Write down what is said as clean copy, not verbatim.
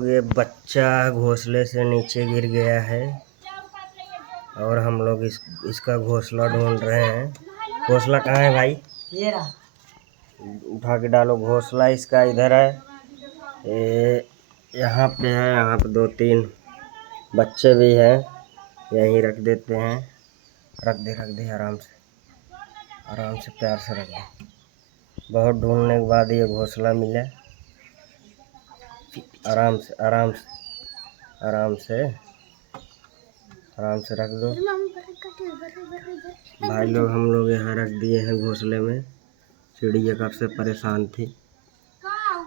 ये बच्चा घोंसले से नीचे गिर गया है और हम लोग इसका घोंसला ढूंढ रहे हैं। घोंसला कहाँ है भाई? ये रहा। उठा के डालो। घोंसला इसका इधर है। यहाँ पे है। यहाँ पे 2-3 बच्चे भी हैं। यहीं रख देते हैं। रख दे आराम से प्यार से रख दे। बहुत ढूंढने के बाद ये घोंसला मिला। आराम से रख दो भाई लोग। हम लोग यहाँ रख दिए हैं घोंसले में। चिड़िया कब से परेशान थी।